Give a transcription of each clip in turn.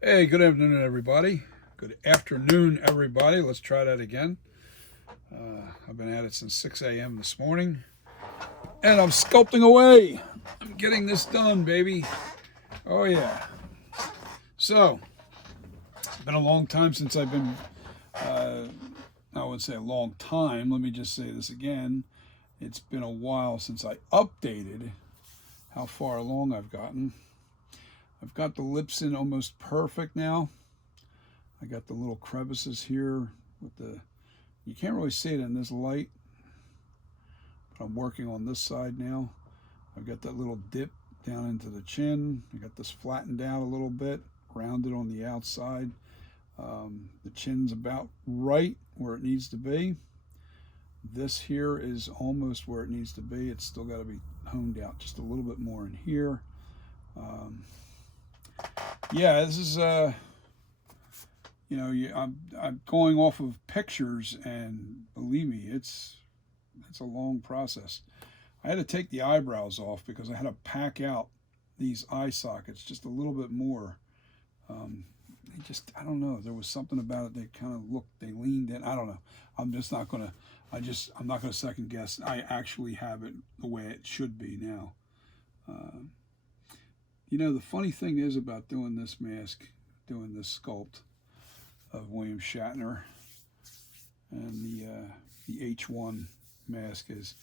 Hey, good afternoon, everybody. Good afternoon, everybody. Let's try that again. I've been at it since 6 a.m. this morning, and I'm sculpting away. I'm getting this done, baby. Oh, yeah. So, it's been a long time since I've been, uh, I wouldn't say a long time. Let me just say this again. It's been a while since I updated how far along I've gotten. I've got the lips in almost perfect now. I got the little crevices here with the, you can't really see it in this light, but I'm working on this side now. I've got that little dip down into the chin. I got this flattened out a little bit, rounded on the outside. The chin's about right where it needs to be. This here is almost where it needs to be. It's still got to be honed out just a little bit more in here. Um, yeah, this is I'm going off of pictures, and believe me, it's a long process. I had to take the eyebrows off because I had to pack out these eye sockets just a little bit more. I don't know. There was something about it. They kind of looked, they leaned in. I don't know. I'm just not gonna. I'm not gonna second guess. I actually have it the way it should be now. Uh, the funny thing is about doing this mask, doing this sculpt of William Shatner and the H1 mask is,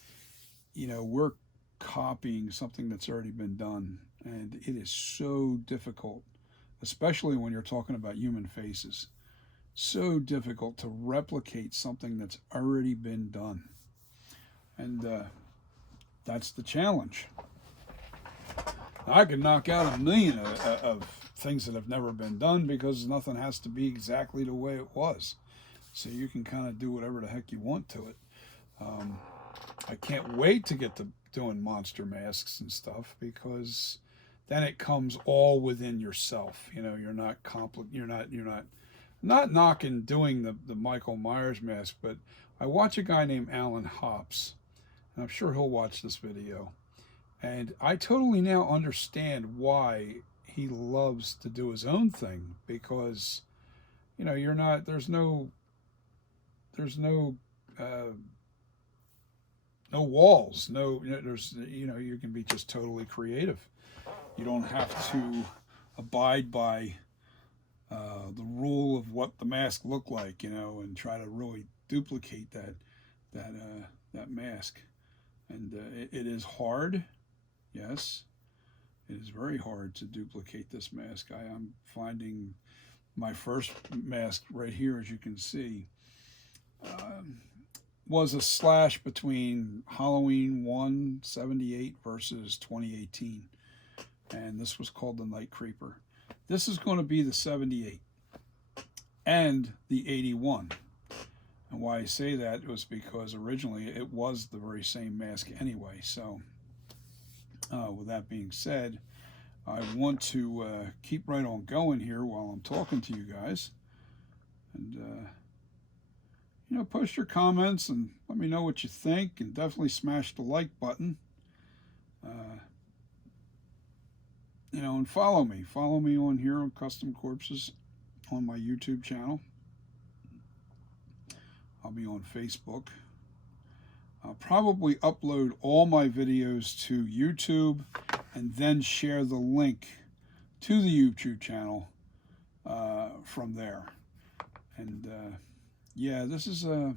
we're copying something that's already been done, and it is so difficult, especially when you're talking about human faces. So difficult to replicate something that's already been done, and that's the challenge. I could knock out a million of things that have never been done because nothing has to be exactly the way it was. So you can kind of do whatever the heck you want to it. Um, I can't wait to get to doing monster masks and stuff because then it comes all within yourself. You're not not knocking doing the Michael Myers mask, but I watch a guy named Alan Hops, and I'm sure he'll watch this video. And I totally now understand why he loves to do his own thing because, you're not, there's no walls, you can be just totally creative. You don't have to abide by the rule of what the mask looked like, and try to really duplicate that mask. And it is hard. Yes, it is very hard to duplicate this mask. I am finding my first mask right here, as you can see, um, was a slash between Halloween 178 versus 2018. And this was called the Night Creeper. This is going to be the 78 and the 81. And why I say that was because originally it was the very same mask anyway. So, with that being said, I want to keep right on going here while I'm talking to you guys. And, post your comments and let me know what you think. And definitely smash the like button. Uh, and follow me. Follow me on here on Custom Corpses on my YouTube channel. I'll be on Facebook. I'll probably upload all my videos to YouTube and then share the link to the YouTube channel from there. And yeah, this is a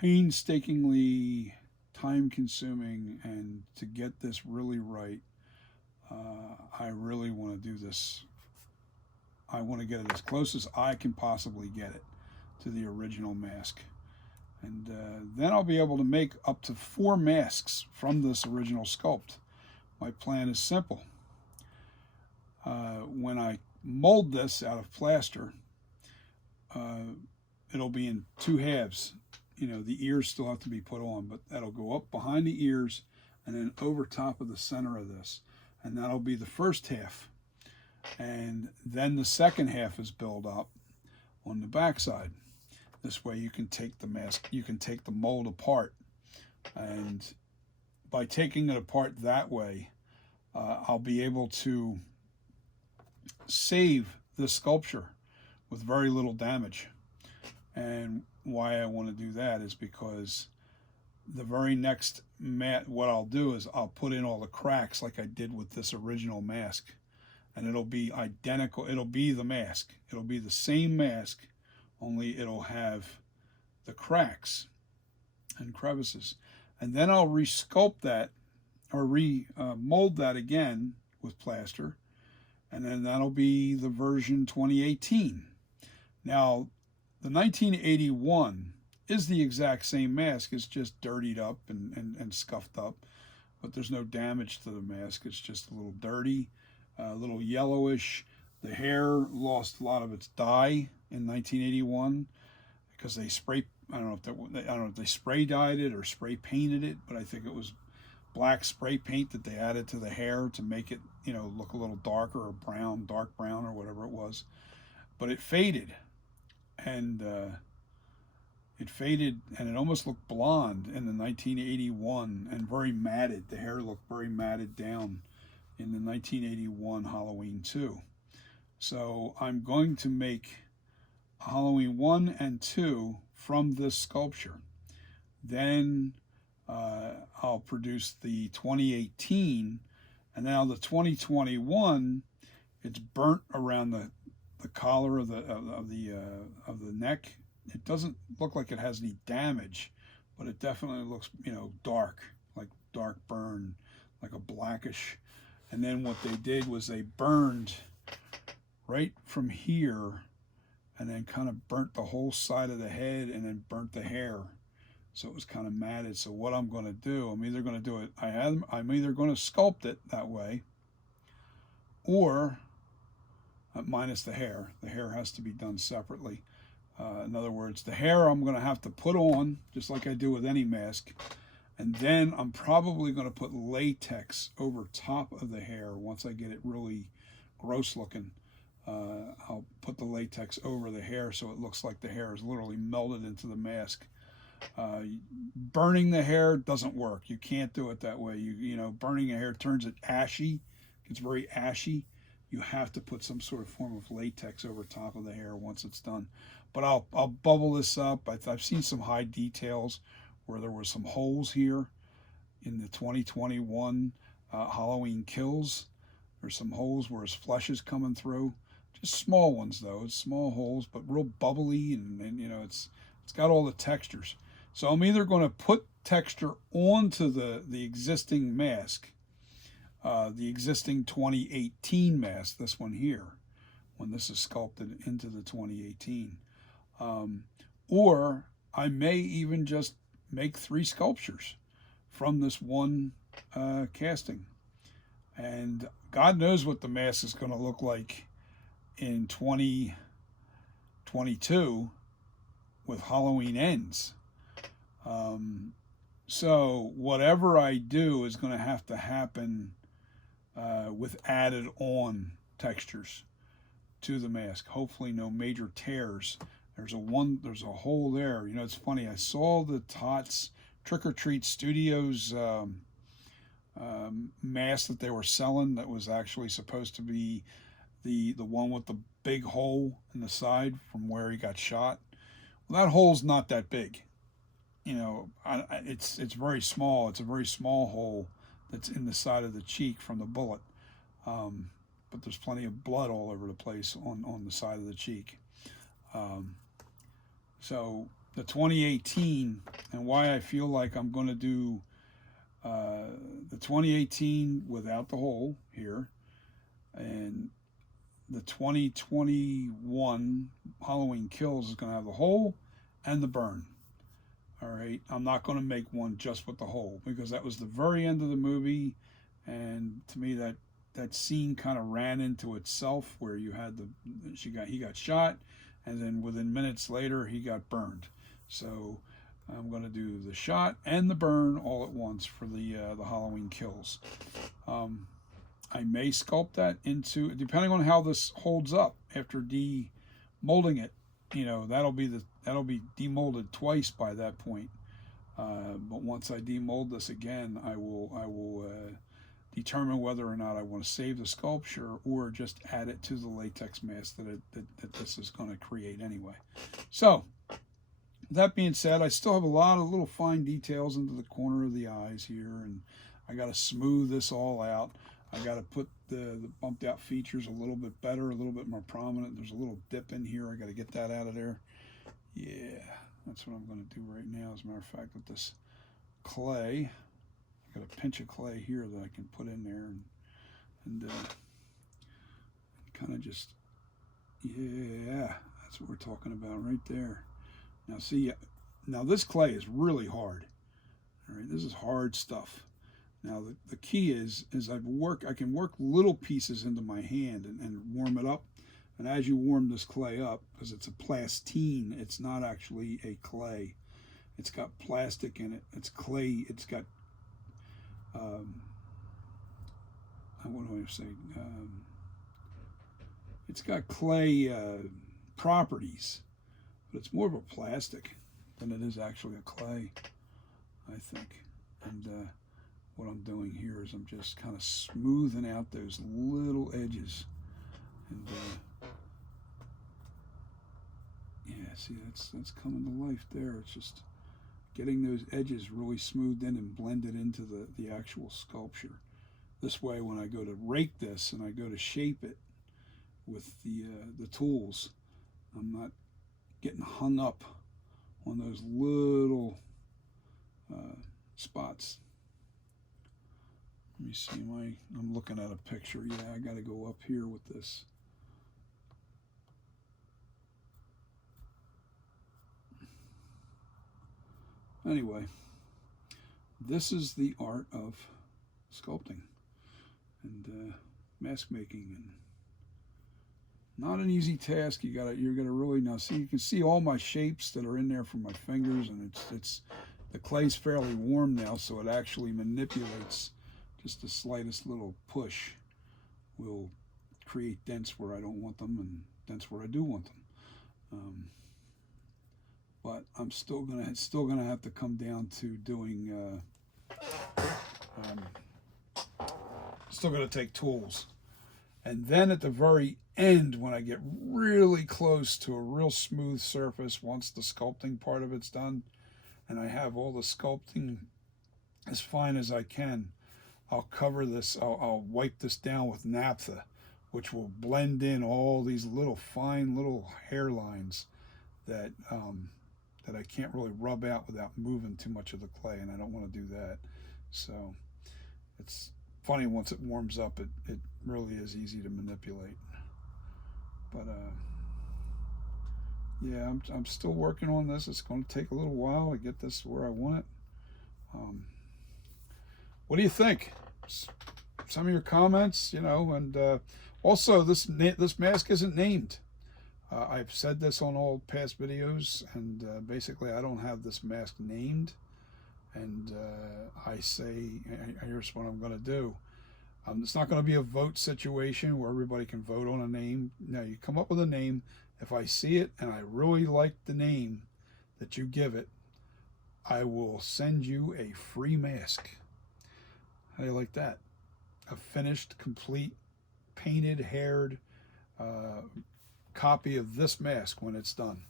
painstakingly time-consuming, and to get this really right, I really want to do this. I want to get it as close as I can possibly get it to the original mask. And then I'll be able to make up to 4 masks from this original sculpt. My plan is simple. When I mold this out of plaster, it'll be in 2 halves. The ears still have to be put on, but that'll go up behind the ears and then over top of the center of this. And that'll be the first half. And then the second half is built up on the back side. This way you can take the mask, you can take the mold apart. And by taking it apart that way, I'll be able to save this sculpture with very little damage. And why I want to do that is because the very next mat, what I'll do is I'll put in all the cracks like I did with this original mask, and it'll be identical. It'll be the mask. It'll be the same mask, only it'll have the cracks and crevices. And then I'll resculpt that or mold that again with plaster, and then that'll be the version 2018. Now, the 1981 is the exact same mask. It's just dirtied up and scuffed up, but there's no damage to the mask. It's just a little dirty, a little yellowish. The hair lost a lot of its dye in 1981 because they I don't know if they spray dyed it or spray painted it, but I think it was black spray paint that they added to the hair to make it, look a little darker or brown, dark brown or whatever it was. But it faded, and it almost looked blonde in the 1981 and very matted. The hair looked very matted down in the 1981 Halloween 2. So I'm going to make Halloween 1 and 2 from this sculpture. Then I'll produce the 2018, and now the 2021, it's burnt around the collar of the neck. It doesn't look like it has any damage, but it definitely looks, dark, like dark burn, like a blackish. And then what they did was they burned right from here and then kind of burnt the whole side of the head and then burnt the hair. So it was kind of matted. So what I'm going to do, I'm either going to do it, I'm either going to sculpt it that way, or minus the hair. The hair has to be done separately. In other words, the hair I'm going to have to put on, just like I do with any mask. And then I'm probably going to put latex over top of the hair once I get it really gross looking. I'll put the latex over the hair so it looks like the hair is literally melted into the mask. Burning the hair doesn't work. You can't do it that way. Burning a hair turns it ashy. It's very ashy. You have to put some sort of form of latex over top of the hair once it's done. But I'll bubble this up. I've seen some high details where there were some holes here in the 2021 Halloween Kills. There's some holes where his flesh is coming through. Just small ones though. It's small holes, but real bubbly, and it's got all the textures. So I'm either going to put texture onto the existing mask, the existing 2018 mask, this one here, when this is sculpted into the 2018. Or I may even just make 3 sculptures from this one casting. And God knows what the mask is going to look like in 2022 with Halloween Ends. So whatever I do is going to have to happen with added on textures to the mask. Hopefully no major tears. There's a hole there. It's funny. I saw the Tots Trick or Treat Studios mask that they were selling that was actually supposed to be the one with the big hole in the side from where he got shot. Well, that hole's not that big. It's very small. It's a very small hole that's in the side of the cheek from the bullet. But there's plenty of blood all over the place on the side of the cheek. So the 2018, and why I feel like I'm going to do the 2018 without the hole here, and the 2021 Halloween Kills is going to have the hole and the burn. All right, I'm not going to make one just with the hole because that was the very end of the movie, and to me that scene kind of ran into itself where you had he got shot, and then within minutes later he got burned. So I'm going to do the shot and the burn all at once for the Halloween Kills. I may sculpt that into, depending on how this holds up after demolding it. That'll be demolded twice by that point. But once I demold this again, I will determine whether or not I want to save the sculpture or just add it to the latex mask that this is going to create anyway. So, that being said, I still have a lot of little fine details into the corner of the eyes here, and I got to smooth this all out. I got to put the bumped out features a little bit better, a little bit more prominent. There's a little dip in here. I got to get that out of there. Yeah, that's what I'm going to do right now. As a matter of fact, with this clay, I got a pinch of clay here that I can put in there and kind of just, yeah, that's what we're talking about right there. Now see, now this clay is really hard. All right, this is hard stuff. Now the key is I can work little pieces into my hand and warm it up. And as you warm this clay up, because it's a plastine, it's not actually a clay. It's got plastic in it. It's clay. It's got what do I say? It's got clay properties, but it's more of a plastic than it is actually a clay, I think. And what I'm doing here is I'm just kind of smoothing out those little edges. And yeah, see, that's coming to life there. It's just getting those edges really smoothed in and blended into the actual sculpture. This way, when I go to rake this and I go to shape it with the tools, I'm not getting hung up on those little spots. Let me see, I'm looking at a picture. Yeah, I got to go up here with this. Anyway, this is the art of sculpting and mask making, and not an easy task. You're gonna really, now see, you can see all my shapes that are in there from my fingers, and it's the clay's fairly warm now, so it actually manipulates. Just the slightest little push will create dents where I don't want them and dents where I do want them. But I'm still gonna have to come down to doing. Still gonna take tools, and then at the very end, when I get really close to a real smooth surface, once the sculpting part of it's done, and I have all the sculpting as fine as I can, I'll cover this. I'll wipe this down with naphtha, which will blend in all these little fine little hairlines that that I can't really rub out without moving too much of the clay, and I don't want to do that. So it's funny, once it warms up, it really is easy to manipulate. But yeah, I'm still working on this. It's going to take a little while to get this where I want it. What do you think? Some of your comments, and also this mask isn't named. I've said this on all past videos, and basically I don't have this mask named, and I say, here's what I'm going to do. It's not going to be a vote situation where everybody can vote on a name. No, you come up with a name. If I see it and I really like the name that you give it, I will send you a free mask. How do you like that? A finished, complete, painted, haired copy of this mask when it's done.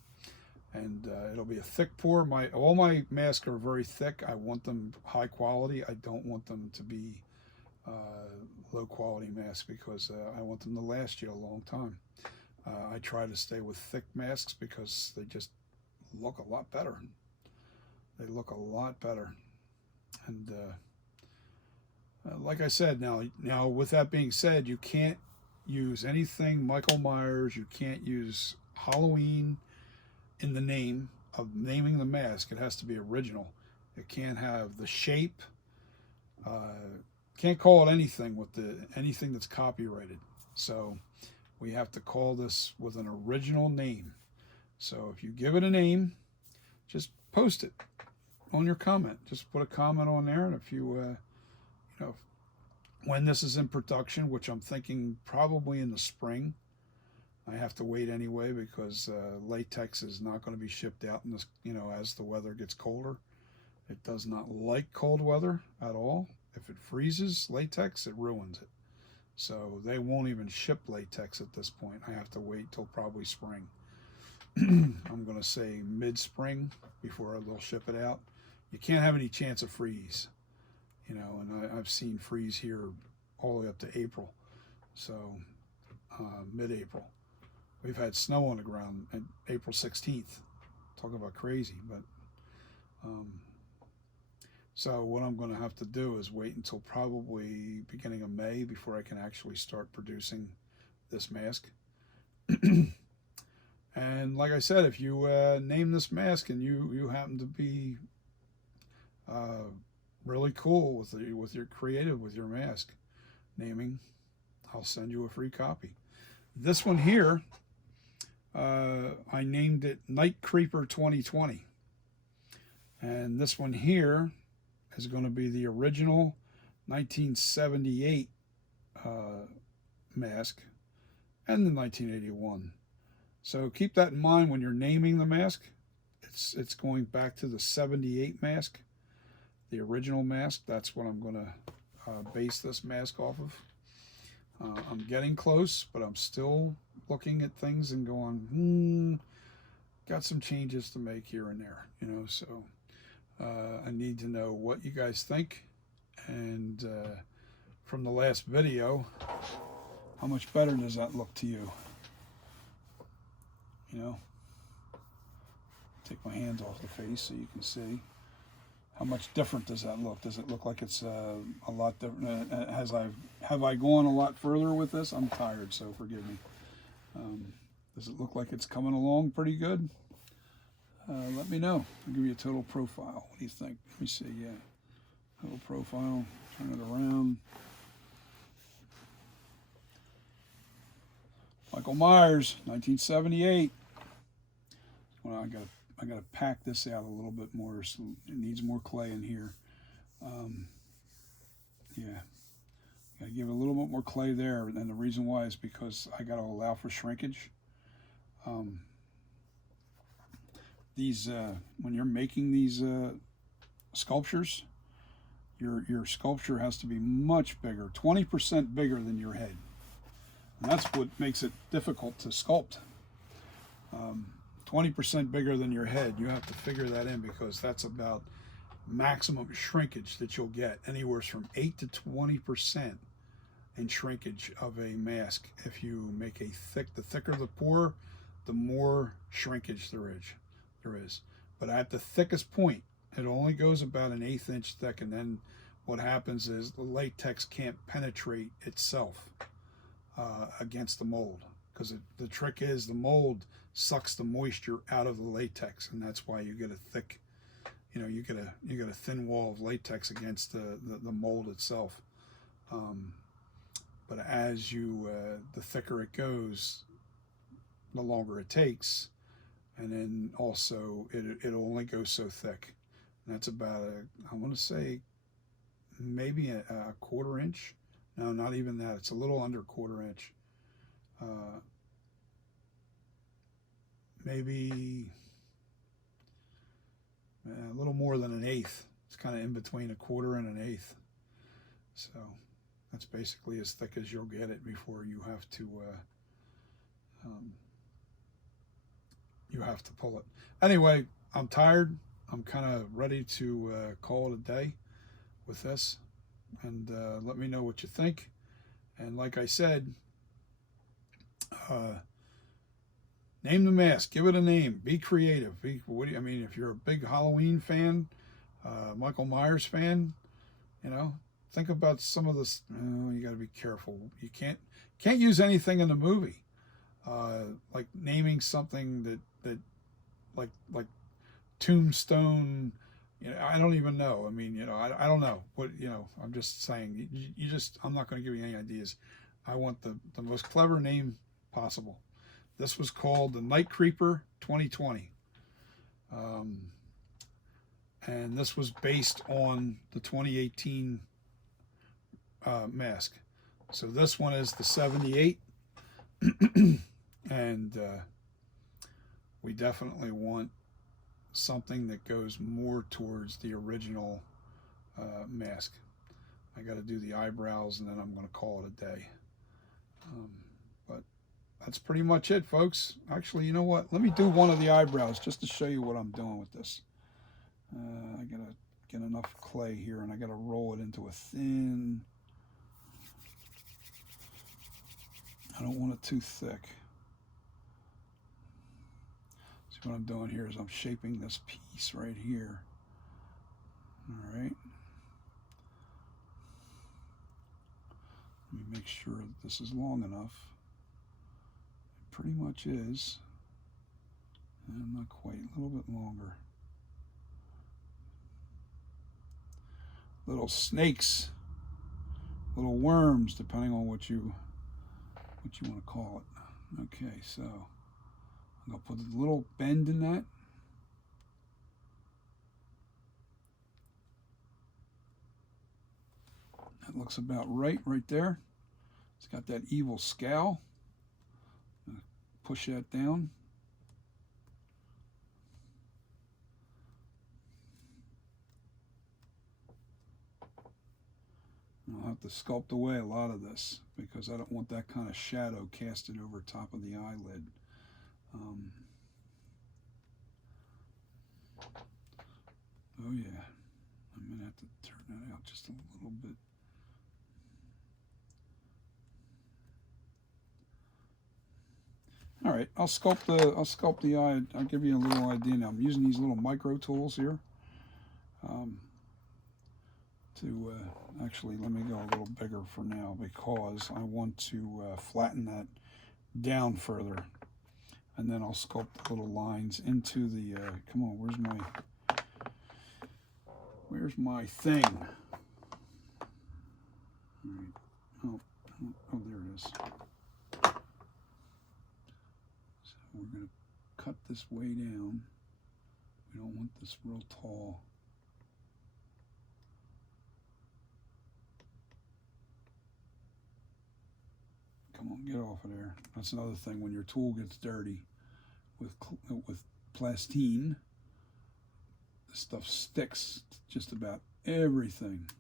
And it'll be a thick pour. All my masks are very thick. I want them high quality. I don't want them to be low quality masks, because I want them to last you a long time. I try to stay with thick masks because they just look a lot better. They look a lot better. And like I said, now with that being said, you can't use anything Michael Myers. You can't use Halloween in the name of naming the mask. It has to be original. It can't have the shape. Can't call it anything with anything that's copyrighted. So we have to call this with an original name. So if you give it a name, just post it on your comment. Just put a comment on there, and if you when this is in production, which I'm thinking probably in the spring. I have to wait anyway, because latex is not going to be shipped out in this, as the weather gets colder. It does not like cold weather at all. If it freezes latex, it ruins it. So they won't even ship latex at this point. I have to wait till probably spring. I'm going to say mid-spring before they'll ship it out. You can't have any chance of freeze, you know, and I've seen freeze here all the way up to April. So mid-April. We've had snow on the ground at April 16th. Talk about crazy, but so what I'm going to have to do is wait until probably beginning of May before I can actually start producing this mask. And like I said, if you name this mask and you happen to be really cool with your creative with your mask naming, I'll send you a free copy. This one here, I named it Night Creeper 2020, and this one here is going to be the original 1978 mask and the 1981. So keep that in mind when you're naming the mask. It's going back to the 78 mask, the original mask. That's what I'm going to base this mask off of. I'm getting close, but I'm still looking at things and going, got some changes to make here and there, you know. So I need to know what you guys think, and from the last video, how much better does that look to you? You know, take my hands off the face so you can see. How much different does that look? Does it look like it's a lot different? Have I gone a lot further with this? I'm tired, so forgive me. Does it look like it's coming along pretty good? Let me know. I'll give you a total profile. What do you think? Let me see. Yeah, total profile. Turn it around. Michael Myers, 1978. Well, I gotta pack this out a little bit more, so it needs more clay in here. Yeah, gotta give it a little bit more clay there, and the reason why is because I gotta allow for shrinkage. These when you're making these sculptures, your sculpture has to be much bigger, 20% bigger than your head. And that's what makes it difficult to sculpt. 20% bigger than your head, you have to figure that in, because that's about maximum shrinkage that you'll get, anywhere from 8 to 20% in shrinkage of a mask. If you make a the thicker the pour, the more shrinkage there is. But at the thickest point, it only goes about an 1/8 inch thick, and then what happens is the latex can't penetrate itself against the mold, because the trick is the mold sucks the moisture out of the latex, and that's why you get a thick, you know, you get a thin wall of latex against the mold itself. But as you the thicker it goes, the longer it takes, and then also it only goes so thick, and that's about I want to say maybe a 1/4 inch. No, not even that. It's a little under 1/4 inch. Maybe a little more than an 1/8. It's kind of in between a 1/4 and an 1/8. So that's basically as thick as you'll get it before you have to pull it. Anyway, I'm tired. I'm kind of ready to call it a day with this, and let me know what you think. And like I said, name the mask, give it a name, be creative. I mean, if you're a big Halloween fan, Michael Myers fan, you know, think about some of this. You got to be careful. You can't use anything in the movie, like naming something that like Tombstone. You know, I don't even know. I mean, you know, I don't know what, you know. I'm just saying. I'm not going to give you any ideas. I want the most clever name possible. This was called the Night Creeper 2020. And this was based on the 2018 mask. So this one is the 78. And we definitely want something that goes more towards the original mask. I got to do the eyebrows, and then I'm going to call it a day. But that's pretty much it, folks. Actually, you know what? Let me do one of the eyebrows just to show you what I'm doing with this. I got to get enough clay here, and I got to roll it into a thin... I don't want it too thick. See, what I'm doing here is I'm shaping this piece right here. All right. Let me make sure that this is long enough. It pretty much is. And not quite, a little bit longer. Little snakes, little worms, depending on what you want to call it. Okay, so I'm going to put a little bend in that. That looks about right there. It's got that evil scowl. Push that down. I'll have to sculpt away a lot of this because I don't want that kind of shadow casted over top of the eyelid. Oh yeah, I'm gonna have to turn that out just a little bit. All right, I'll sculpt the eye. I'll give you a little idea now. I'm using these little micro tools here. Actually, let me go a little bigger for now because I want to flatten that down further, and then I'll sculpt the little lines into the. Come on, where's my thing? All right. Oh, there it is. So we're going to cut this way down. We don't want this real tall. Come on, get off of there. That's another thing. When your tool gets dirty with plastine, this stuff sticks to just about everything.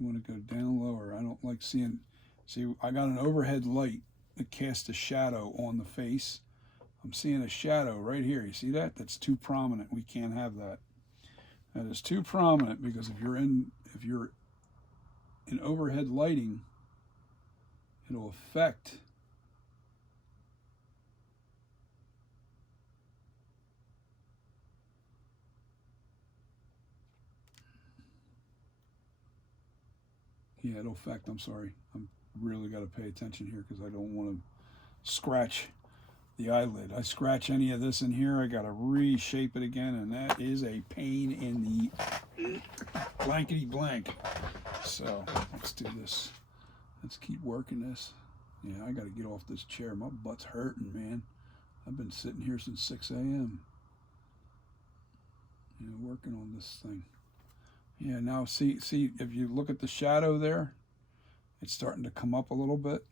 We want to go down lower. I don't like seeing, see, I got an overhead light that casts a shadow on the face. I'm seeing a shadow right here. You see that? That's too prominent. We can't have that. That is too prominent because if you're in overhead lighting, it'll affect I'm sorry. I'm really got to pay attention here because I don't want to scratch the eyelid. I scratch any of this in here, I got to reshape it again, and that is a pain in the blankety blank. So let's do this. Let's keep working this. Yeah, I got to get off this chair. My butt's hurting, man. I've been sitting here since 6 a.m. Working on this thing. Yeah, now see, if you look at the shadow there, it's starting to come up a little bit.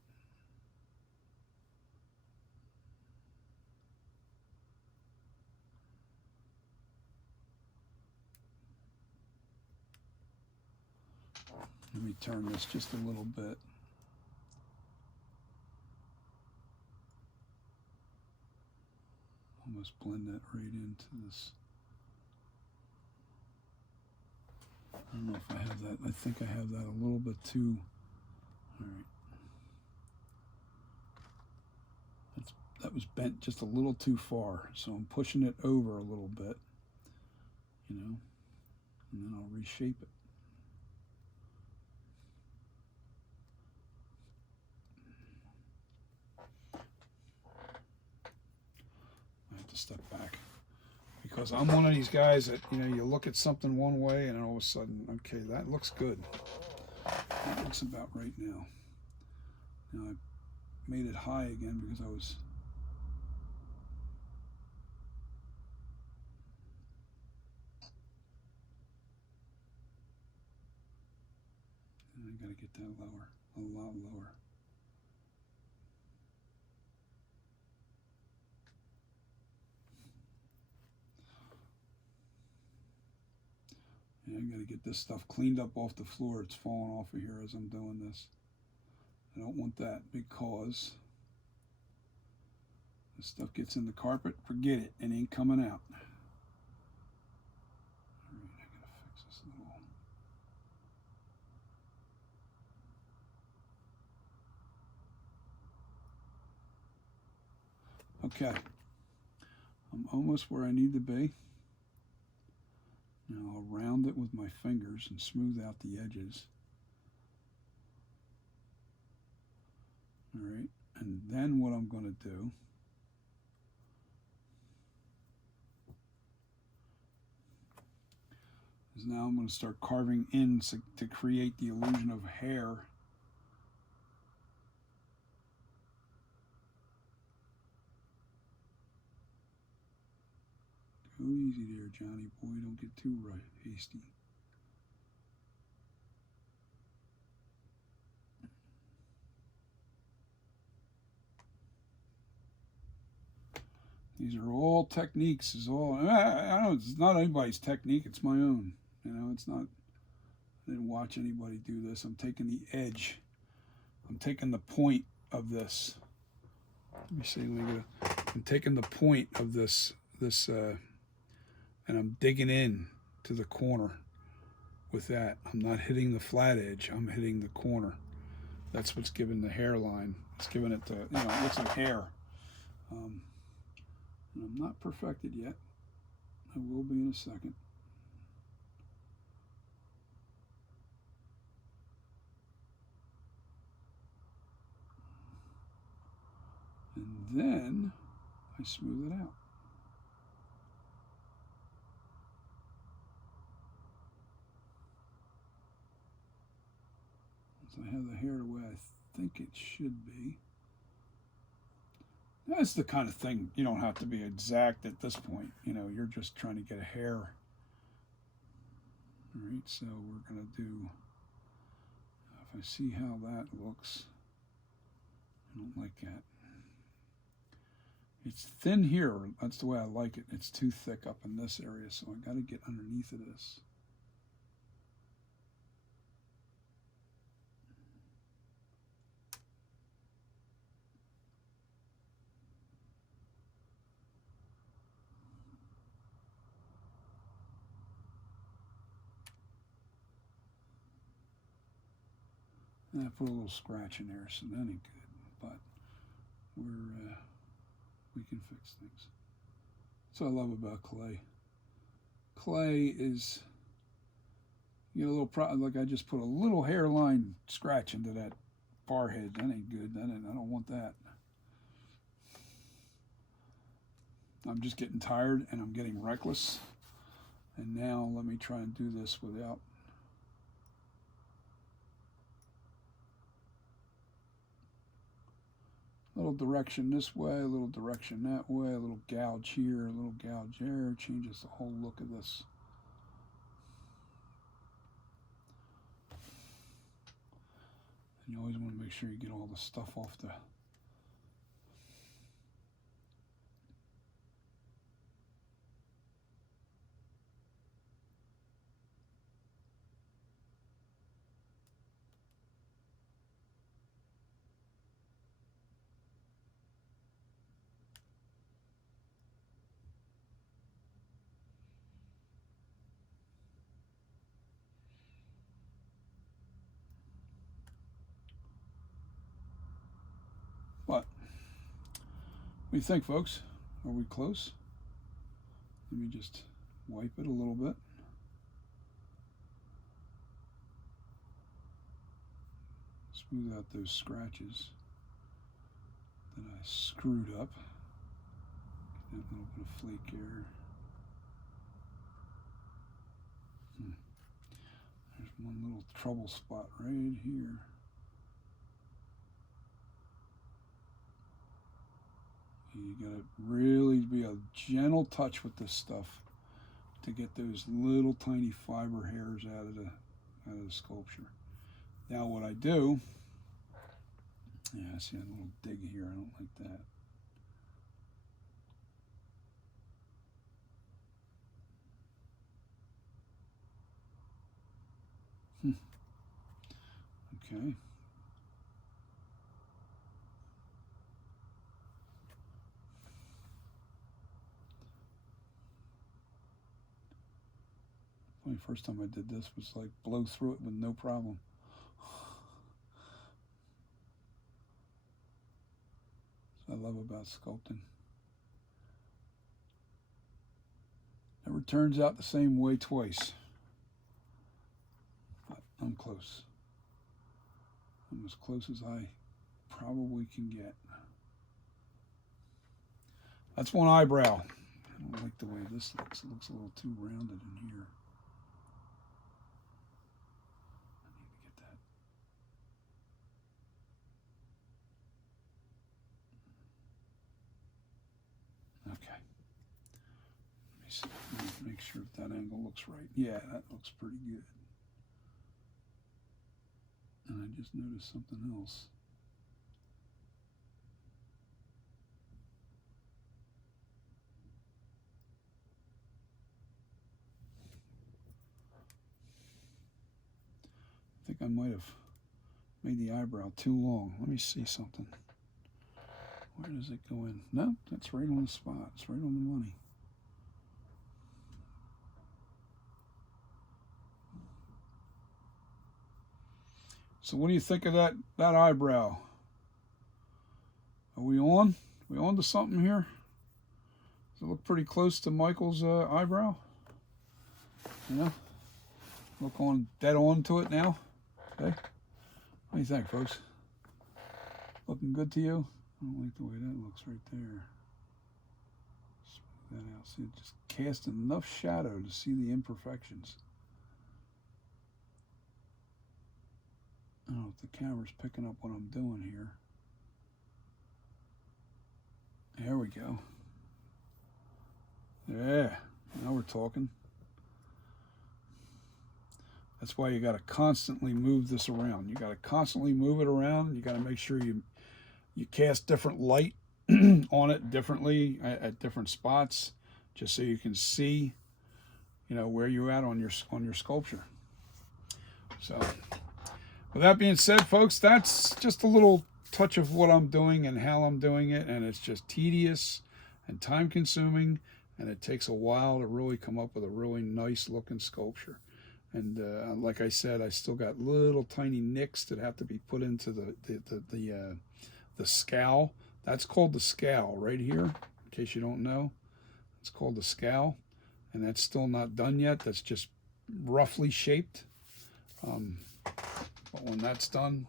Let me turn this just a little bit. Almost blend that right into this. I don't know if I have that. I think I have that a little bit too. All right. That was bent just a little too far, so I'm pushing it over a little bit, and then I'll reshape it. I have to step back because I'm one of these guys that, you look at something one way and all of a sudden, okay, that looks good. That looks about right now. Now I made it high again because I was... got to get that lower, a lot lower. Yeah, I got to get this stuff cleaned up off the floor. It's falling off of here as I'm doing this. I don't want that because this stuff gets in the carpet. Forget it. It ain't coming out. All right, I got to fix this little. Okay. I'm almost where I need to be. Now I'll round it with my fingers and smooth out the edges. All right, and then what I'm going to do is now I'm going to start carving in to create the illusion of hair. Go easy there, Johnny boy. Don't get too hasty. These are all techniques. Is all I know. It's not anybody's technique. It's my own. You know, it's not. I didn't watch anybody do this. I'm taking the edge. I'm taking the point of this. Let me see. I'm taking the point of this. And I'm digging in to the corner with that. I'm not hitting the flat edge. I'm hitting the corner. That's what's giving the hairline. It's giving it the, you know, it looks like hair. And I'm not perfected yet. I will be in a second. And then I smooth it out. So I have the hair the way I think it should be. That's the kind of thing you don't have to be exact at this point. You know, you're just trying to get a hair. All right, so we're going to do, if I see how that looks, I don't like that. It's thin here. That's the way I like it. It's too thick up in this area, so I got to get underneath of this. And I put a little scratch in there, so that ain't good. But we can fix things. That's what I love about clay. Clay is, you get a little like I just put a little hairline scratch into that forehead. That ain't good. I don't want that. I'm just getting tired and I'm getting reckless. And now let me try and do this without. A little direction this way, a little direction that way, a little gouge here, a little gouge there. Changes the whole look of this. And you always want to make sure you get all the stuff off the. What do you think, folks? Are we close? Let me just wipe it a little bit. Smooth out those scratches that I screwed up. Get that little bit of flake here. There's one little trouble spot right here. You gotta really be a gentle touch with this stuff to get those little tiny fiber hairs out of the sculpture. Now what I do, yeah, I see a little dig here. I don't like that. Okay. Funny, first time I did this was like blow through it with no problem. I love about sculpting. Never turns out the same way twice. But I'm close. I'm as close as I probably can get. That's one eyebrow. I don't like the way this looks. It looks a little too rounded in here. I need to get that. Okay. Let me see. Let me make sure if that angle looks right. Yeah, that looks pretty good. And I just noticed something else. I think I might have made the eyebrow too long. Let me see something. Where does it go in? No, that's right on the spot. It's right on the money. So what do you think of that eyebrow? Are we on? Are we on to something here? Does it look pretty close to Michael's eyebrow? Yeah. Look on dead on to it now. Okay. What do you think, folks? Looking good to you? I don't like the way that looks right there. Smooth that out. See, it just cast enough shadow to see the imperfections. I don't know if the camera's picking up what I'm doing here. There we go. Yeah, now we're talking. That's why you got to constantly move this around. You got to constantly move it around. You got to make sure you cast different light on it differently at different spots, just so you can see, where you're at on your sculpture. So, with that being said, folks, that's just a little touch of what I'm doing and how I'm doing it, and it's just tedious and time consuming, and it takes a while to really come up with a really nice looking sculpture. And like I said, I still got little tiny nicks that have to be put into the scowl. That's called the scowl right here, in case you don't know. It's called the scowl, and that's still not done yet. That's just roughly shaped. But when that's done,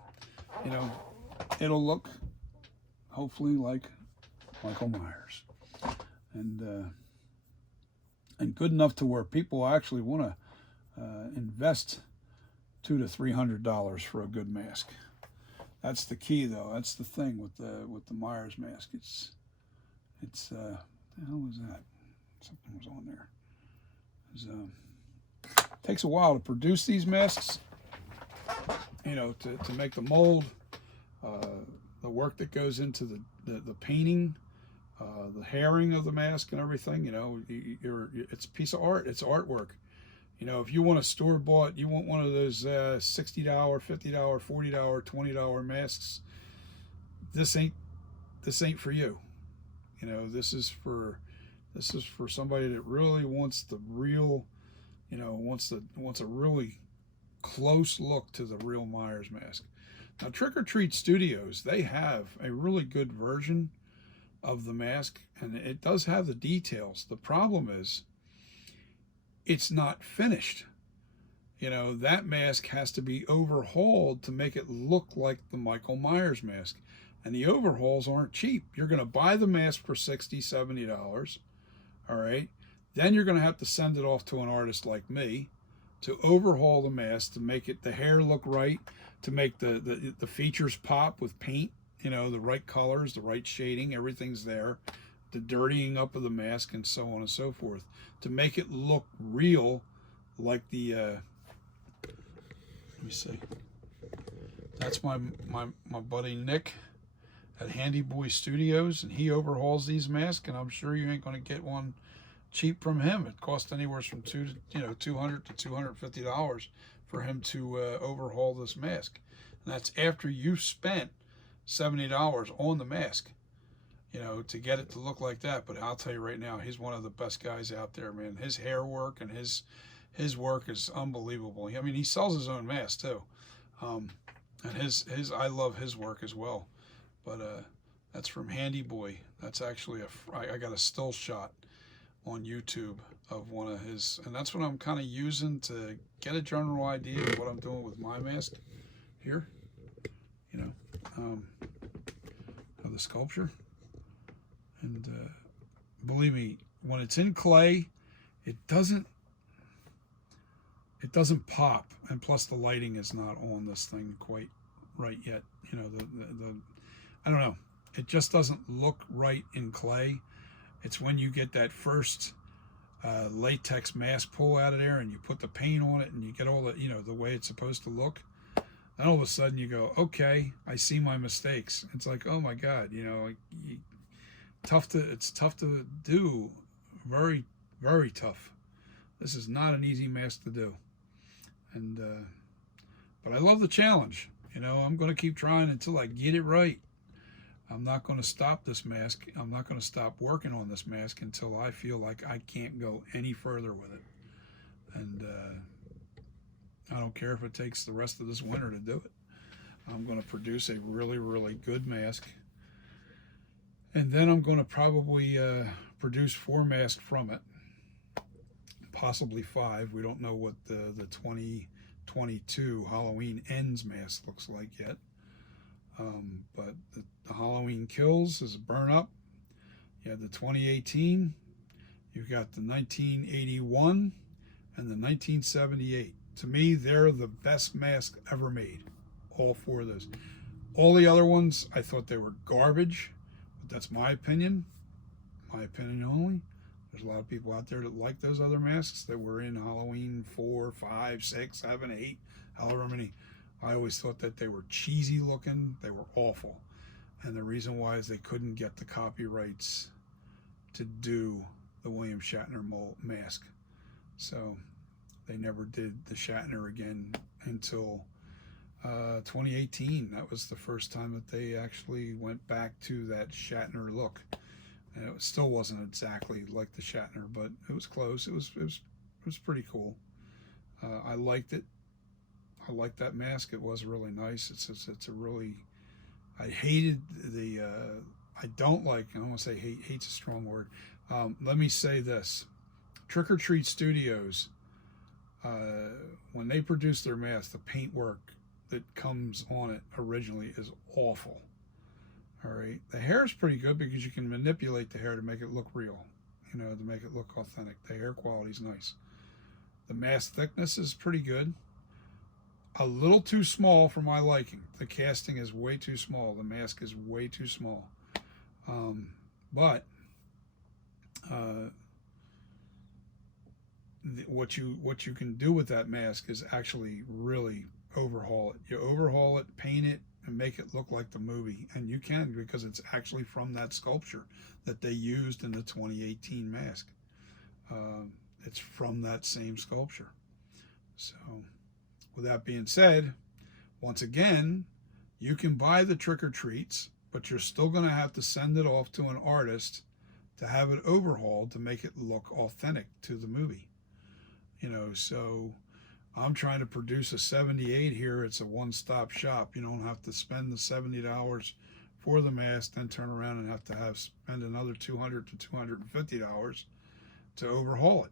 it'll look hopefully like Michael Myers, and good enough to where people actually want to invest $200 to $300 for a good mask. That's the key, though. That's the thing with the Myers mask. It's the hell was that? Something was on there. It takes a while to produce these masks. To make the mold, the work that goes into the painting, the hairing of the mask and everything. It's a piece of art. It's artwork. If you want a store-bought, you want one of those $60, $50, $40, $20 masks, this ain't for you. This is for somebody that really wants the real, wants a really close look to the real Myers mask. Now, Trick or Treat Studios, they have a really good version of the mask, and it does have the details. The problem is, it's not finished. That mask has to be overhauled to make it look like the Michael Myers mask. And the overhauls aren't cheap. You're going to buy the mask for $60, $70. All right. Then you're going to have to send it off to an artist like me to overhaul the mask, to make the hair look right, to make the features pop with paint, the right colors, the right shading, everything's there. The dirtying up of the mask and so on and so forth, to make it look real, like the let me see, That's my buddy Nick at Handy Boy Studios, and he overhauls these masks, and I'm sure you ain't going to get one cheap from him. It costs anywhere from $200 to $250 for him to overhaul this mask, and that's after you've spent $70 on the mask, to get it to look like that. But I'll tell you right now, he's one of the best guys out there, man. His hair work and his work is unbelievable. I mean, he sells his own mask too, and his I love his work as well. But that's from Handy Boy. That's actually I got a still shot on YouTube of one of his, and that's what I'm kind of using to get a general idea of what I'm doing with my mask here, of the sculpture. And believe me, when it's in clay, it doesn't pop, and plus the lighting is not on this thing quite right yet. The I don't know, it just doesn't look right in clay. It's when you get that first latex mask pull out of there and you put the paint on it and you get all the the way it's supposed to look, then all of a sudden you go, okay, I see my mistakes. It's like, oh my god, it's tough to do. Very, very tough. This is not an easy mask to do. And but I love the challenge. I'm going to keep trying until I get it right. I'm not going to stop this mask. I'm not going to stop working on this mask until I feel like I can't go any further with it. And I don't care if it takes the rest of this winter to do it. I'm going to produce a really, really good mask. And then I'm going to probably produce 4 masks from it. Possibly 5. We don't know what the 2022 Halloween Ends mask looks like yet. But the Halloween Kills is a burn up. You have the 2018. You've got the 1981 and the 1978. To me, they're the best masks ever made. All 4 of those. All the other ones, I thought they were garbage. But that's my opinion. My opinion only. There's a lot of people out there that like those other masks that were in Halloween 4, 5, 6, 7, 8, however many. I always thought that they were cheesy looking. They were awful. And the reason why is they couldn't get the copyrights to do the William Shatner mask. So they never did the Shatner again until 2018. That was the first time that they actually went back to that Shatner look. And it still wasn't exactly like the Shatner, but it was close. It was pretty cool. I liked it. I liked that mask. It was really nice. It's a really. I hated the. I don't like. I don't want to say hate. Hate's a strong word. Let me say this: Trick or Treat Studios. When they produce their mask, the paintwork that comes on it originally is awful. All right, the hair is pretty good because you can manipulate the hair to make it look real. To make it look authentic. The hair quality is nice. The mask thickness is pretty good. A little too small for my liking. The casting is way too small. The mask is way too small. But what you can do with that mask is actually really overhaul it. You overhaul it, paint it, and make it look like the movie. And you can, because it's actually from that sculpture that they used in the 2018 mask. It's from that same sculpture. So with that being said, once again, you can buy the Trick or Treats, but you're still going to have to send it off to an artist to have it overhauled to make it look authentic to the movie. So I'm trying to produce a 78 here. It's a one-stop shop. You don't have to spend the $70 for the mask, then turn around and have to spend another $200 to $250 to overhaul it.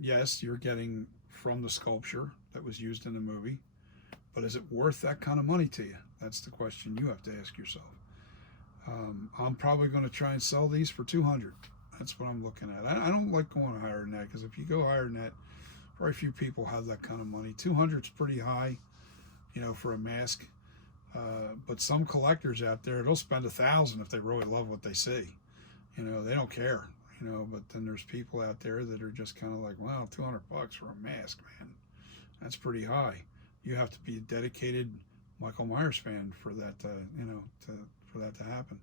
Yes, you're getting from the sculpture that was used in the movie, but is it worth that kind of money to you? That's the question you have to ask yourself. I'm probably going to try and sell these for $200. That's what I'm looking at. I don't like going higher than that, because if you go higher than that, very few people have that kind of money. 200 is pretty high, for a mask. But some collectors out there, they'll spend $1,000 if they really love what they see. They don't care. But then there's people out there that are just kind of like, wow, $200 for a mask, man. That's pretty high. You have to be a dedicated Michael Myers fan for that for that to happen.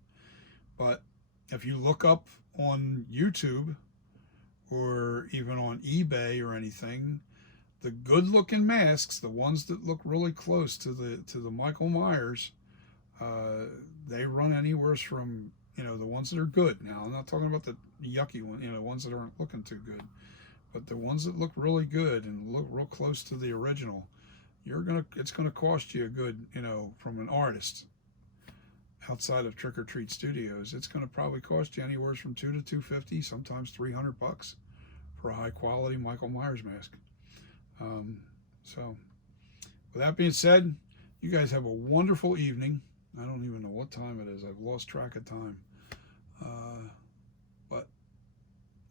But if you look up on YouTube or even on eBay or anything, the good looking masks, the ones that look really close to the Michael Myers, they run anywhere from, the ones that are good. Now, I'm not talking about the yucky ones, ones that aren't looking too good, but the ones that look really good and look real close to the original, it's gonna cost you a good, from an artist outside of Trick or Treat Studios, it's gonna probably cost you anywhere from $200 to $250, sometimes $300 for a high quality Michael Myers mask. So, with that being said, you guys have a wonderful evening. I don't even know what time it is. I've lost track of time. But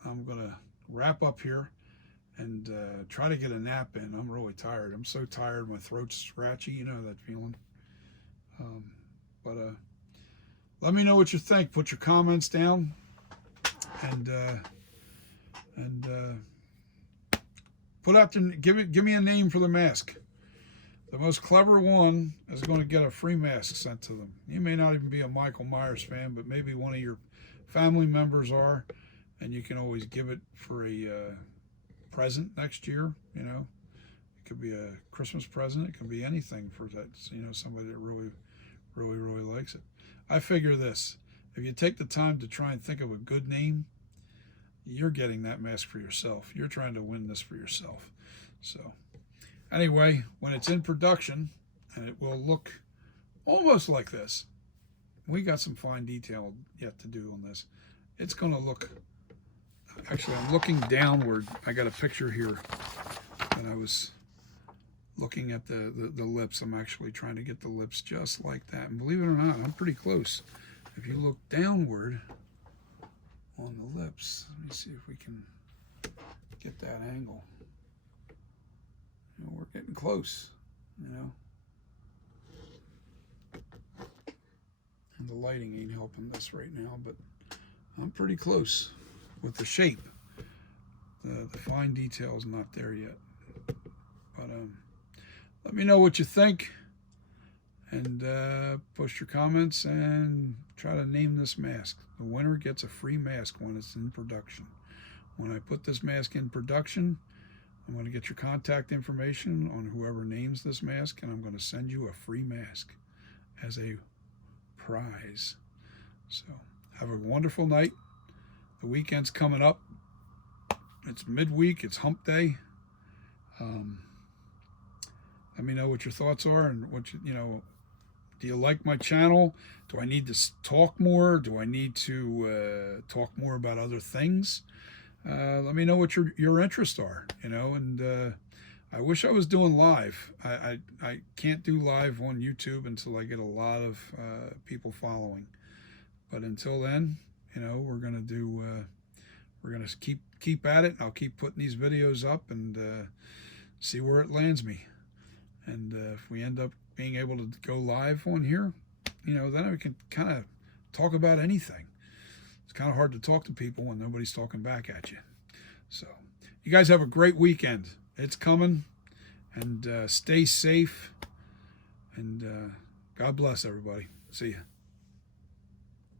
I'm going to wrap up here and try to get a nap in. I'm really tired. I'm so tired. My throat's scratchy. You know that feeling. But let me know what you think. Put your comments down. And put out give me a name for the mask. The most clever one is going to get a free mask sent to them. You may not even be a Michael Myers fan, but maybe one of your family members are, and you can always give it for a present next year. It could be a Christmas present. It can be anything for that. Somebody that really, really, really likes it. I figure this: if you take the time to try and think of a good name, you're getting that mask for yourself. You're trying to win this for yourself. So anyway, when it's in production, and it will look almost like this, we got some fine detail yet to do on this. It's going to look, actually I'm looking downward. I got a picture here, and I was looking at the lips. I'm actually trying to get the lips just like that. And believe it or not, I'm pretty close. If you look downward on the lips, let me see if we can get that angle. We're getting close, And the lighting ain't helping this right now, but I'm pretty close with the shape. The fine detail is not there yet. But let me know what you think, and post your comments and try to name this mask. The winner gets a free mask when it's in production. When I put this mask in production, I'm going to get your contact information on whoever names this mask, and I'm going to send you a free mask as a prize. So have a wonderful night. The weekend's coming up. It's midweek. It's hump day. Let me know what your thoughts are, and what do you like my channel? Do I need to talk more? Do I need to talk more about other things? Let me know what your interests are, and I wish I was doing live. I can't do live on YouTube until I get a lot of people following. But until then, we're gonna keep at it. I'll keep putting these videos up and see where it lands me. And if we end up being able to go live on here, then we can kind of talk about anything. It's kind of hard to talk to people when nobody's talking back at you. So you guys have a great weekend. It's coming, and stay safe, and God bless everybody. See ya.